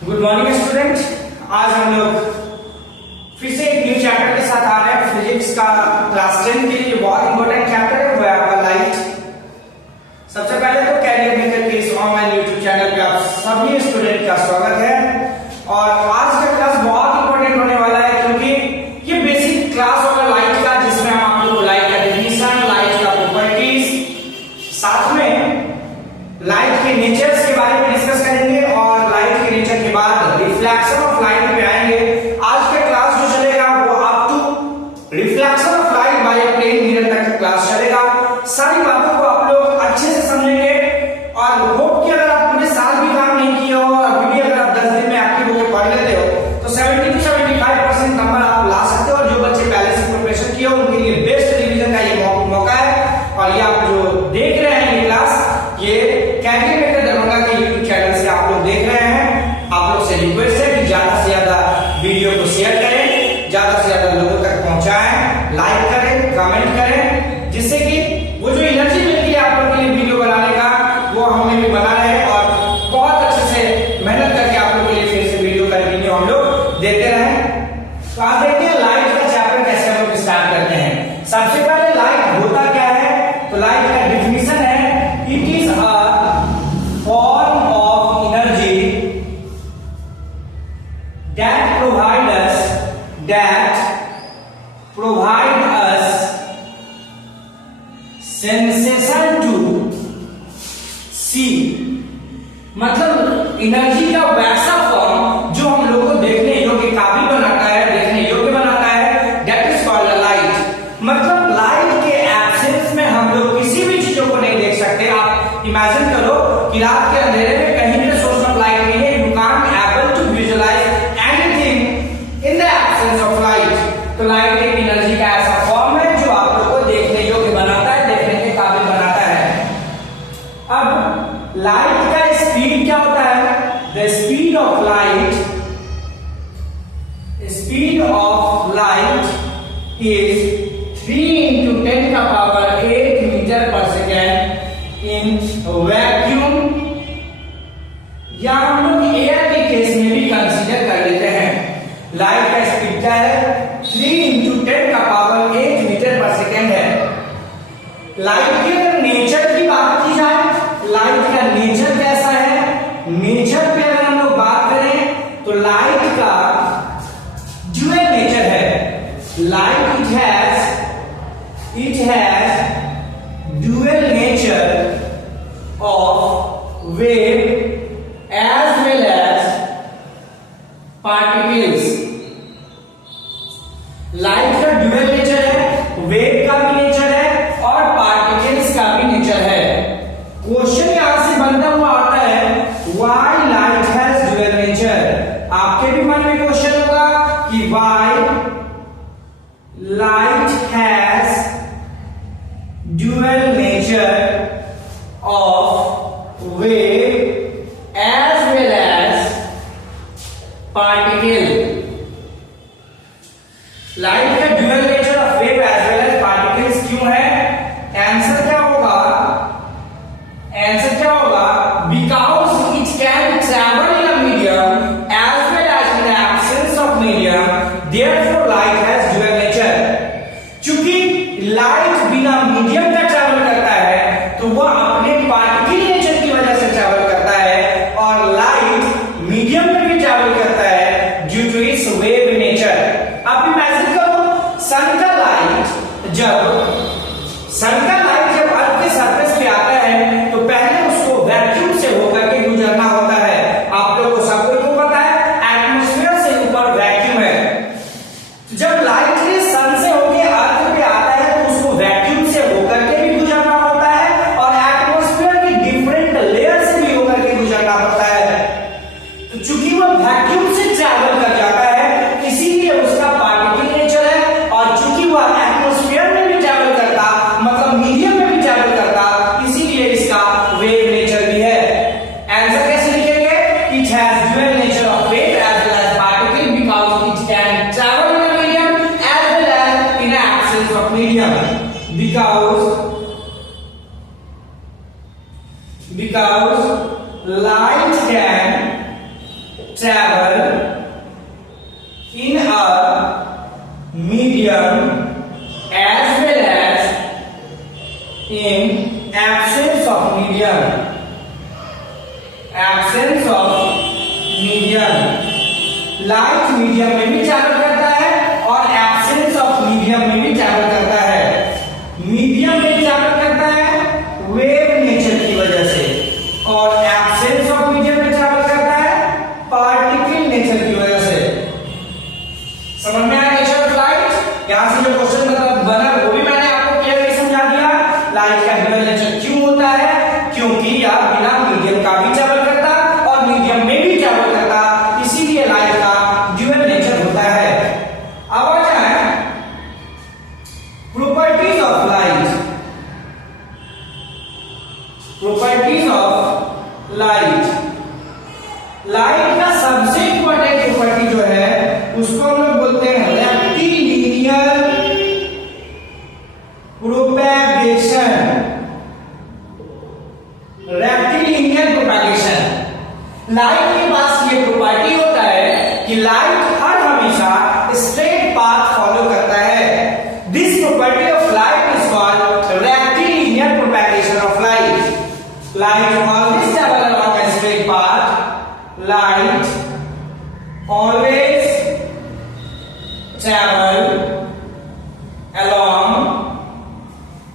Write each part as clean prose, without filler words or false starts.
Good morning student. आज हम लोग फिर से एक न्यू चैप्टर के साथ आ रहे हैं। फिजिक्स का क्लास 10 के लिए बहुत इंपॉर्टेंट चैप्टर है वो है आपका लाइट। सबसे पहले तो कैरियर मेकर के इस ऑनलाइन यूट्यूब चैनल पे आप सभी स्टूडेंट का स्वागत है। और आज का क्लास बहुत इंपॉर्टेंट होने वाला है क्योंकि ये बेसिक क्लास होगा लाइट का, जिसमें हम आप लोग लाइट का डेफिनेशन, लाइट का प्रॉपर्टीज, साथ में लाइट के नेचर्स के बारे में डिस्कस करेंगे और लाइट के नेचर के बाद रिफ्लेक्शन ऑफ लाइट पे आएंगे। आज का क्लास जो चलेगा वो up to reflection of light by a plane mirror तक का क्लास चलेगा। सारी बातों को आप लोग अच्छे से समझेंगे और होप कि अगर आप पूरे साल भी काम नहीं किए हो, अभी भी अगर आप 10 दिन में एक्टिव होकर पढ़ लेते हो तो 70 to 75% नंबर आप ला सकते हो। और जो बच्चे पहले से प्रिपरेशन किए हो उनके लिए बेस्ट रिवीजन का ये मौका है। और ये आप जो देख रहे हैं ये क्लास, ये कैरियर मेकर दरभंगा के यूट्यूब चैनल से आप लोग देख रहे हैं। आप लोग से रिक्वेस्ट है कि ज्यादा से ज्यादा वीडियो को शेयर करें, ज्यादा से ज्यादा लोगों तक पहुंचाएं, लाइक करें, कमेंट करें, जिससे कि वो जो एनर्जी मिलती है आप लोग के लिए वीडियो बनाने का वो हमें भी बना रहे और बहुत अच्छे से मेहनत करके आप लोग के लिए फिर से वीडियो कंटिन्यू हम लोग देते रहें। तो आज देखते हैं लाइट का चैप्टर कैसे हम लोग स्टार्ट करते हैं। सबसे पहले लाइट होता क्या है, तो लाइट का डेफिनेशन है it is a form of energy that provide us sensation to see। मतलब एनर्जी का वैसा फॉर्म जो हम लोग को देखने योग्य काबिल बनाता है, देखने योग्य बनाता है, दैट इज कॉल्ड लाइट। मतलब लाइट के एब्सेंस में हम लोग किसी भी चीजों को नहीं देख सकते। आप इमेजिन करो कि रात के अंधेरे में कहीं भी सोर्स ऑफ लाइट नहीं है, you can't able to visualize anything in the absence of light. तो लाइट एक एनर्जी का ऐसा फॉर्म है जो आप लोग को देखने योग्य बनाता है, देखने के काबिल बनाता है। अब लाइट का स्पीड क्या होता है? The speed of light is 3 into 10 का पावर 8 मीटर पर सेकेंड इन वैक्यूम, या हम लोग एयर के केस में भी कंसीडर कर लेते हैं। लाइट का स्पीड क्या है? 3 into 10 का पावर 8 मीटर पर सेकेंड है। लाइट के अगर नेचर की बात की जाए, लाइट का नेचर कैसा है? नेचर पे अगर हम लोग बात करें तो लाइट का ड्यूअल नेचर है। Light it has dual nature of wave as well as particles। Light का ड्यूअल नेचर है, वेव का भी नेचर है और पार्टिकल्स का भी नेचर है। क्वेश्चन यहां से बनता हुआ आता है why light has dual nature. आपके भी मन में क्वेश्चन होगा कि why light has dual nature of wave as well as particle। Light का dual nature of wave as well as particles क्यों है? आंसर क्या होगा? Because it can travel in a medium as well as in the absence of medium, therefore light has dual nature. चूंकि light बिना medium का travel करता है तो वह अपने पार्टिकल नेचर की वजह से ट्रैवल करता है, और लाइट मीडियम में भी ट्रैवल करता है due to its wave nature. आप इमेजिन करो सन का लाइट जब अर्थ के सरफेस पे आता है तो पहले उसको वैक्यूम से होकर के गुजरना होता है। आप लोग को सबको क्यों पता है? एटमॉस्फेयर से ऊपर वैक्यूम है। जब लाइट सन से होके अर्थ पे आता है तो उसको वैक्यूम से होकर के भी गुजरना होता है और एटमॉस्फेयर की डिफरेंट लेयर से भी होकर के गुजरना होता है। तो चूंकि वो वैक्यूम से ट्रैवल कर जाता है इसीलिए उसका पार्टिकल नेचर है, और चूंकि वह एटमॉस्फेयर में भी ट्रैवल करता, मतलब मीडियम में भी ट्रैवल करता, इसीलिए इसका वेव नेचर भी है। आंसर कैसे लिखेंगे? It has dual nature of wave as well as particle because it can travel in a medium as well as in absence of medium, because light can travel in a medium as well as in absence of medium. Absence of medium. Light medium में भी travel करता है और absence of medium में भी travel करता है। Medium में ट्रैवल करता है वेव नेचर की वजह से और एब्सेंस ऑफ मीडियम में ट्रैवल करता है पार्टिकल नेचर की वजह से। समझ में आया नेचर ऑफ लाइट? यहां से जो क्वेश्चन मतलब बना वो भी मैंने आपको क्लियरली समझा दिया। लाइट का ड्यूअल नेचर क्यों होता है? क्योंकि यह बिना मीडियम का भी ट्रैवल करता और मीडियम में भी ट्रैवल करता, इसीलिए लाइट का ड्यूअल नेचर होता है। अब आ जाए properties of light. Properties of light. Light का सबसे इंपॉर्टेंट प्रॉपर्टी जो है उसको हम लोग बोलते हैं rectilinear propagation. Rectilinear propagation. Light के पास ये प्रॉपर्टी होता है कि लाइट हर हमेशा स्ट्रेट पाथ फॉलो करता है। This property of light is called rectilinear propagation of light. Light always travel along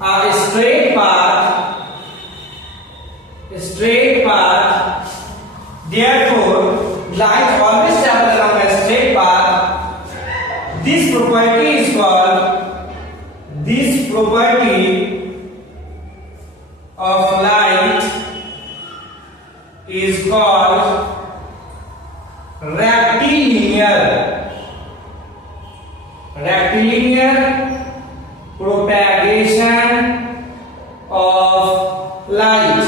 a straight path. Light always travel along a straight path. Therefore, light always travel along a straight path. This property of light is called rectilinear propagation of light.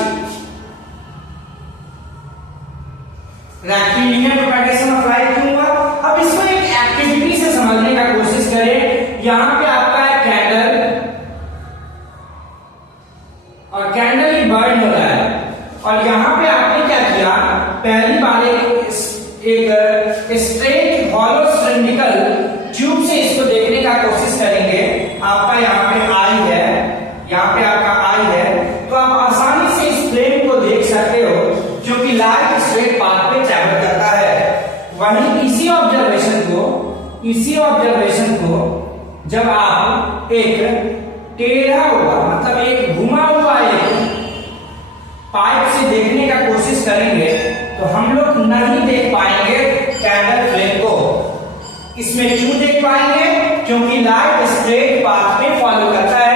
Rectilinear propagation of light क्यों हुआ? अब इसको एक activity से समझने का कोशिश करें। यहां पे आपका एक कैंडल और कैंडल ही बर्न हो रहा है और यहां पे आपने क्या किया, पहली बार एक स्ट्रेट हॉलो सिलिंड्रिकल ट्यूब से इसको देखने का कोशिश करेंगे। आपका यहाँ पे आई है, यहाँ पे आपका आई है, तो आप आसानी से इस फ्लेम को देख सकते हो क्योंकि लाइट स्ट्रेट पाथ पे ट्रैवल करता है। वहीं इसी ऑब्जर्वेशन को जब आप एक टेढ़ा हुआ मतलब एक घुमा हुआ एक पाइप से देखने का कोशिश करेंगे तो हम लोग नहीं देख पाएंगे कैंडल फ्लेम को। इसमें क्यों देख पाएंगे? क्योंकि लाइट स्ट्रेट पाथ में फॉलो करता है।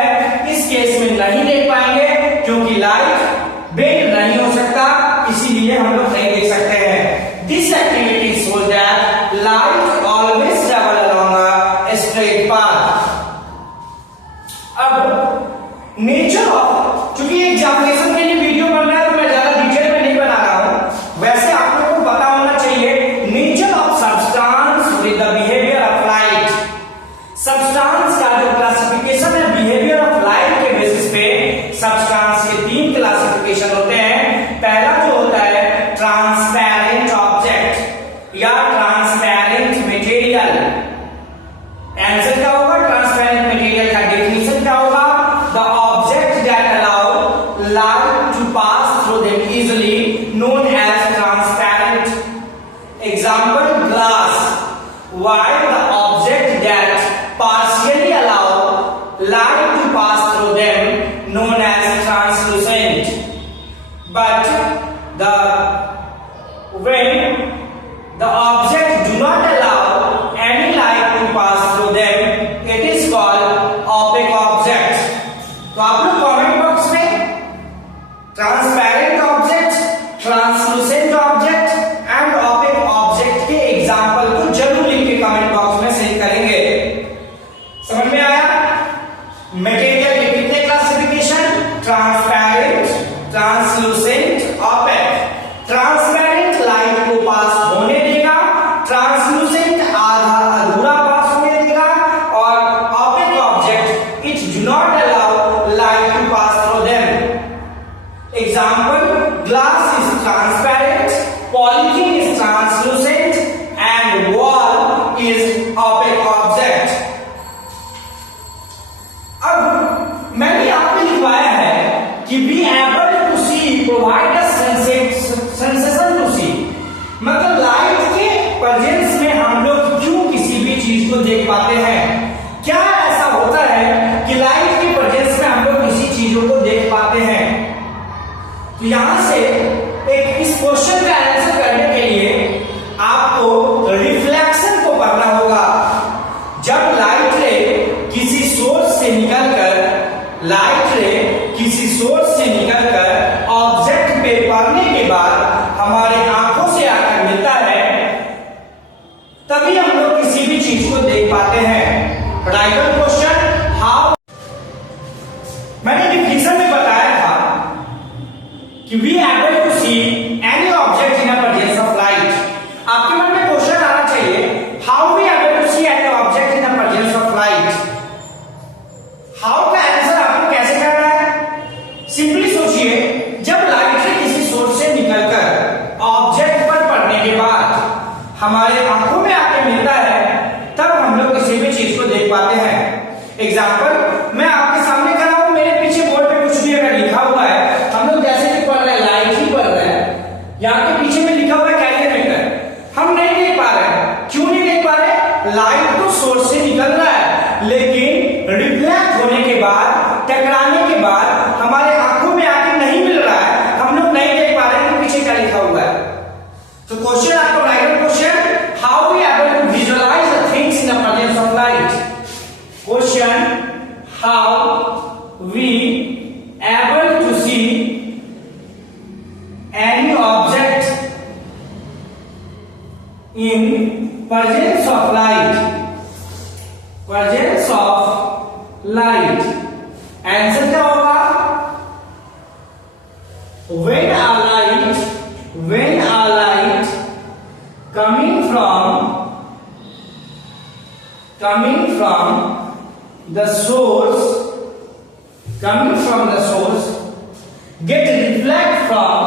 इस केस में नहीं देख पाएंगे क्योंकि लाइट बेंड नहीं हो सकता, इसीलिए हम लोग नहीं देख सकते हैं। This activity shows that light always travel along a straight path. अब नेचर ऑफ, चूंकि एग्जामिनेशन के लिए वीडियो बन रहा है तो मैं ज्यादा डिटेल में नहीं बना रहा हूं, वैसे आप लोगों को पता होना चाहिए nature of substance with the behaviour of light. Substance का जो क्लासिफिकेशन है बिहेवियर ऑफ लाइट के बेसिस पे सब्सटेंस के 3 क्लासिफिकेशन होते हैं। पहला जो होता है ट्रांसपेरेंट ऑब्जेक्ट या ट्रांसपेरेंट मटेरियल। आंसर क्या होगा? ट्रांसपेरेंट मटेरियल का डेफिनेशन क्या होगा? The object that allow light to pass through them easily known as transparent. Example glass. While the object that partially allow light to pass through them known as translucent. But when the object do not allow any light to pass through them, it is called opaque object. तो आप लोग comment box में transparent object, translucent object and opaque object के example को जरूर लिख के comment box में सेंड करेंगे। समझ में आया? मटेरियल के कितने classification? Transparent, translucent, opaque. Transparent light को पास होने देगा translucent and wall is opaque object. अब मैंने यहाँ पे लिखवाया है कि be able to see provide a sensation to see, मतलब लाइट के प्रेजेंस में हम लोग क्यों किसी भी चीज को देख पाते हैं। क्या ऐसा होता है कि लाइट के प्रेजेंस में हम लोग किसी चीजों को देख पाते हैं। तो यहां से एक इस क्वेश्चन का आंसर करने के लिए आपको रिफ्लेक्शन को पढ़ना होगा। जब लाइट रे किसी सोर्स से निकलकर ऑब्जेक्ट पे पड़ने के बाद हमारे आंखों से आकर मिलता है, तभी हम लोग किसी भी चीज को देख पाते हैं। राइट क्वेश्चन हाउ, मैंने डिफिनेशन में बताया था कि we able to see any object in a presence of light. आपके मन में क्वेश्चन आना चाहिए, how we able to see any object in a presence of light. How का आंसर आपको कैसे करना है। सिंपली सोचिए, जब लाइट से किसी सोर्स से निकलकर ऑब्जेक्ट पर पड़ने के बाद हमारे आंखों में आके मिलता है, तब हम लोग किसी भी चीज को देख पाते हैं। एग्जांपल मैं आपके सामने कर रहा हूं, मेरे पीछे बोर्ड पे कुछ भी अगर लिखा हुआ है, हम लोग जैसे कि पढ़ रहे हैं लाइट ही पढ़ रहे हैं, यहाँ के पीछे में लिखा हुआ है कैलकुलेटर, हम नहीं देख पा रहे हैं। क्यों नहीं देख पा रहे। लाइट तो सोर्स से निकल रहा है, लेकिन रिफ्लेक्ट होने के बाद, टकराने के बाद हमारे आंखों में आके नहीं मिल रहा है, हम लोग नहीं देख पा रहे हैं कि पीछे क्या लिखा हुआ है। तो क्वेश्चन आपको write question, how we able to visualize the things in the presence of light. Question, how we able to see any object in presence of light. Presence of light, answer क्या होगा। when a light coming from the source get reflect from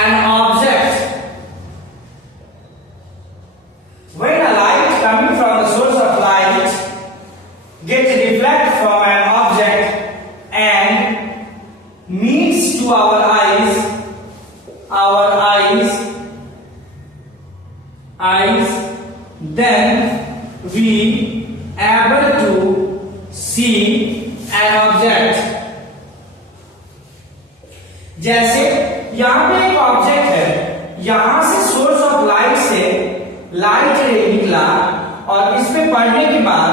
an object. When a light coming from the source of light get reflect from an object and meets to our eyes, then we able to see an object. जैसे यहां पे एक object है, यहां से source of light से light रे निकला और इस पे पड़ने के बाद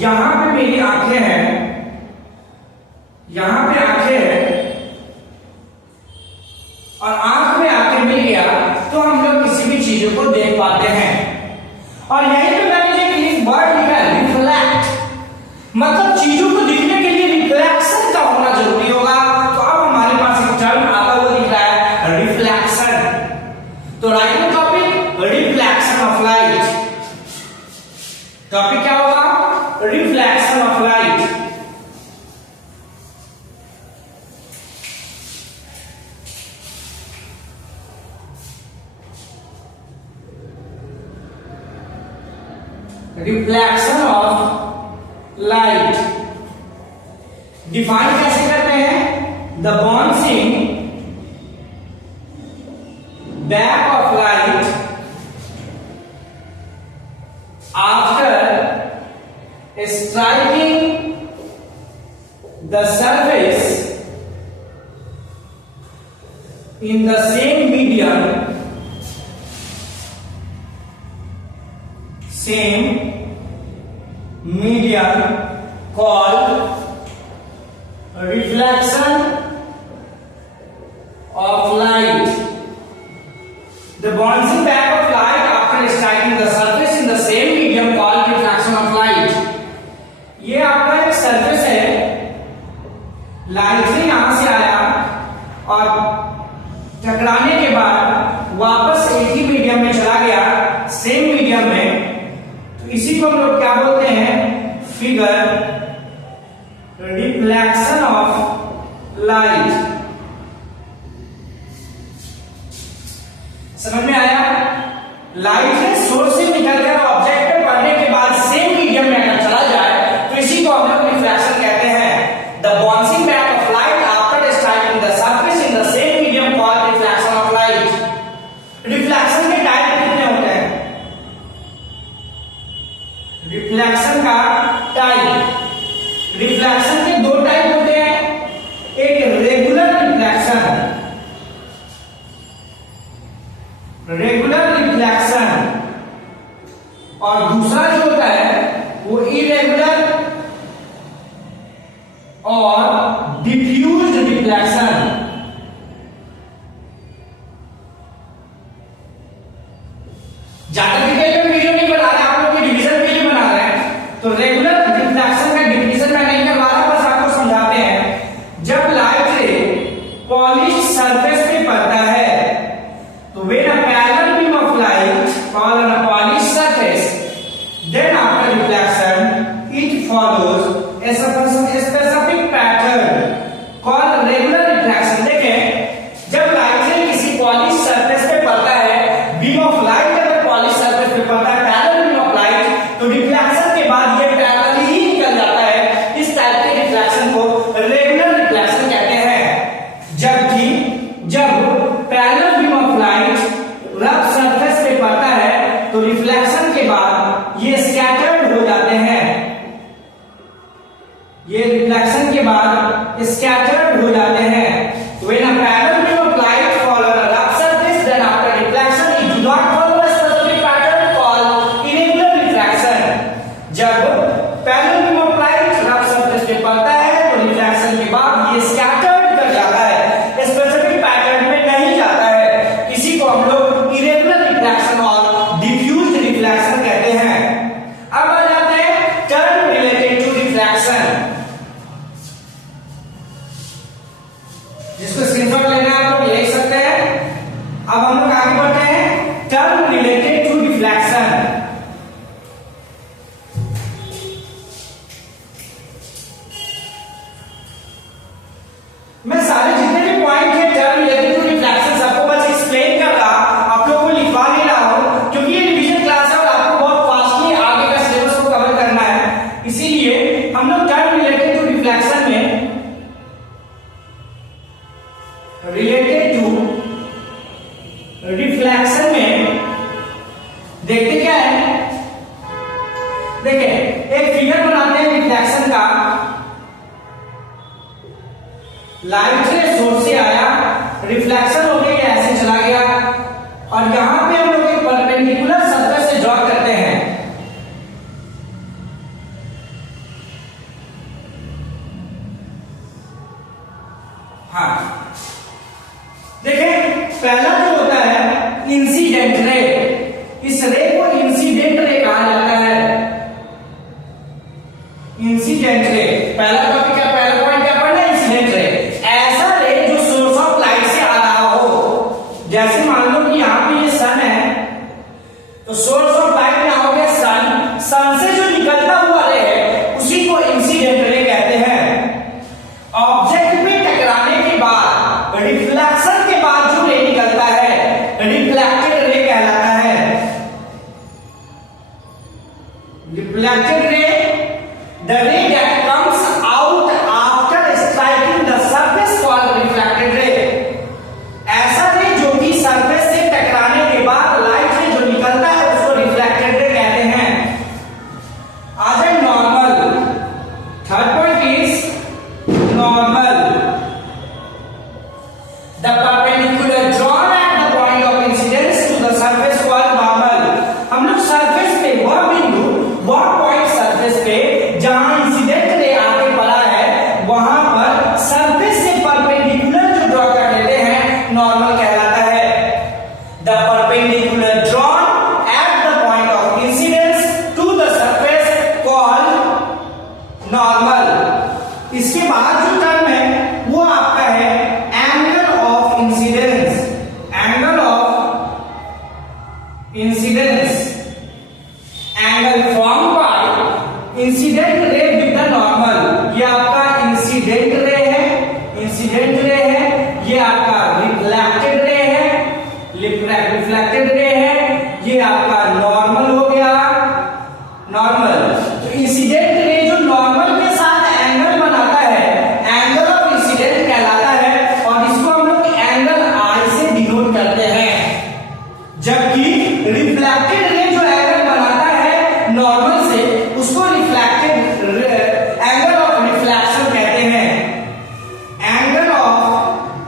यहां पे मेरी आंखें हैं, यहां पे आंखें हैं और आंख में आके मिल गया, तो हम लोग किसी भी चीजों को देख पाते हैं। और यहीं पे मैंने एक वर्ड लिखा है रिफ्लेक्ट, मतलब चीजों को दिखने के लिए रिफ्लेक्शन का होना जरूरी होगा। तो अब हमारे पास एक टर्म आता हुआ दिख रहा है रिफ्लेक्शन। तो right topic reflection of light. Topic क्या होगा, reflection of light. Reflection of light define कैसे करते हैं। The bouncing back of light after striking the surface in the same medium called reflection of light. The bouncing back of light after striking the surface in the same medium called reflection of light. ये आपका एक surface है, light से यहां से आया और टकराने के बाद वापस एक ही मीडियम में चला गया, सेम मीडियम में, तो इसी को हम लोग क्या बोलते हैं, फिगर रिफ्लेक्शन ऑफ लाइट। समझ में आया? लाइट है सोर्स से निकलकर ऑब्जेक्ट पे पड़ने के बाद सेम मीडियम में अगर चला जाए तो इसी को हम लोग रिफ्रैक्शन कहते हैं। The bouncing back of light after striking the surface in the same medium called refraction of light. Reflection के टाइप कितने होते हैं? रिफ्लेक्शन का टाइप, रिफ्लेक्शन के दो टाइप होते हैं, एक रेगुलर रिफ्लेक्शन, रेगुलर रिफ्लेक्शन, और दूसरा जो होता है वो इरेगुलर और डिफ्यूज्ड रिफ्लेक्शन। ज्यादा डिटेल में वीडियो नहीं बना रहे, आप लोग के डिवीजन के लिए बना रहे हैं, तो रेगुलर रिफ्लेक्शन का डिफिनेशन मैं नहीं करवा रहा, बस आपको समझाते हैं। जब लाइट रे पॉलिश सरफेस पे पड़ता है तो when a parallel beam of light fall on a polished surface, then after reflection it follows a specific pattern called regular reflection। देखें, जब लाइट रे किसी पॉलिश सरफेस पे पड़ता है, बीम ऑफ लाइट अगर पॉलिश सरफेस पे पड़ता है, पैरेलल बीम ऑफ लाइट, तो रिफ्लेक्शन के बाद ये पैरेलल ही निकल जाता है। इस टाइप के रिफ्लेक्शन को रेगुलर रिफ्लेक्शन कहते हैं। जबकि जब parallel beam of light rough surface पे पड़ता है तो रिफ्लेक्शन के बाद ये स्कैटर्ड हो जाते हैं, ये रिफ्लेक्शन के बाद स्कैटर्ड हो जाते हैं। When a parallel beam of light fall on a rough surface, then after reflection it do not follow a specific pattern called irregular refraction। जब parallel beam of light rough surface पे पड़ता है तो reflection के बाद ये scattered कर जाता है, स्पेसिफिक पैटर्न में नहीं जाता है। इसी को हम लोग इरेगुलर रिफ्लेक्शन और डिफ्यूज्ड रिफ्लेक्शन कहते हैं। अब आ जाते हैं टर्म रिलेटेड टू रिफ्लेक्शन, जिसको स्क्रीनशॉट लेना है आप लोग ले सकते हैं। अब हम लोग आगे बढ़ते हैं टर्म रिलेटेड टू रिफ्लेक्शन। मैं सारे जितने भी पॉइंट है टर्म रिलेटेड टू रिफ्लेक्शन सबको बस एक्सप्लेन कर रहा, आप लोगों को लिखवा नहीं रहा हूं, क्योंकि ये रिवीजन क्लास है और आपको बहुत फास्टली आगे का सिलेबस को कवर करना है। इसीलिए हम लोग टर्म रिलेटेड टू रिफ्लेक्शन में रिफ्लेक्शन में देखते क्या है, देखिए एक फिगर बनाते हैं रिफ्लेक्शन का। लाइट रे सोर्स से आया, रिफ्लेक्शन हो गया, ऐसे चला गया, और यहां पे हम लोग एक परपेंडिकुलर सरफेस से ड्रॉ करते हैं। हाँ, देखें पहला जो होता है इंसिडेंट रे, इस रे को इंसिडेंट रे कहा जाता है। इंसिडेंट रे पहला टॉपिक क्या, पहला पॉइंट क्या पढ़ना है, इंसिडेंट रे। ऐसा रे जो सोर्स ऑफ लाइट से आ रहा हो, जैसे मान लो कि यहां पे ये सन है, तो सोर्स ऑफ लाइट में हो गया सन, सन से जो निकलता हुआ रे है उसी को इंसिडेंट रे कहते हैं। ऑब्जेक्ट में टकराने के बाद, रिफ्लेक्शन के बाद जो रे निकलता है रिफ्लेक्टेड रे कहलाता है। रिफ्लेक्टेड रे, द रे that comes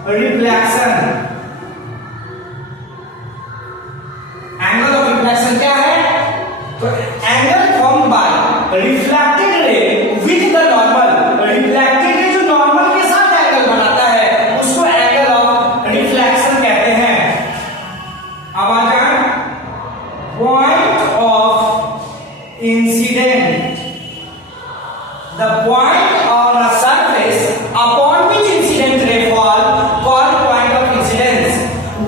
reflection. Angle of reflection क्या है? तो angle form by reflected ray with the normal. Reflected ray जो नॉर्मल के साथ एंगल बनाता है उसको एंगल ऑफ रिफ्लेक्शन कहते हैं। अब आ जाए point of incident. The point on a surface upon which incident ray fall called point of incidence.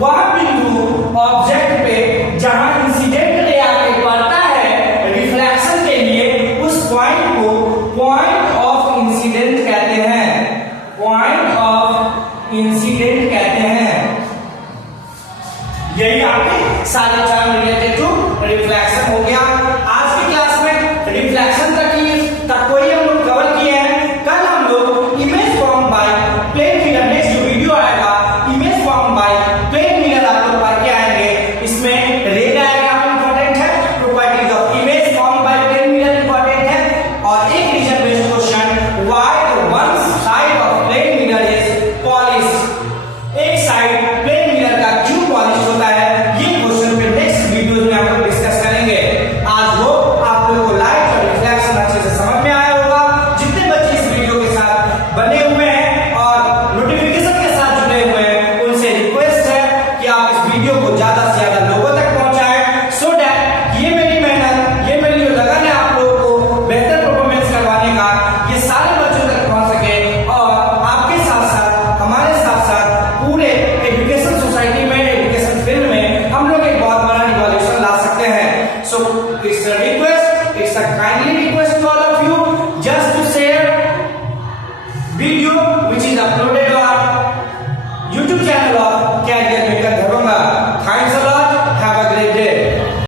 वह बिंदु ऑब्जेक्ट पे जहां इंसिडेंट रे आके पड़ता है रिफ्लेक्शन के लिए, उस पॉइंट को पॉइंट ऑफ इंसिडेंट कहते हैं। पॉइंट ऑफ इंसिडेंट कहते हैं। यही आपके सारे टर्म रिलेटेड टू रिफ्लेक्शन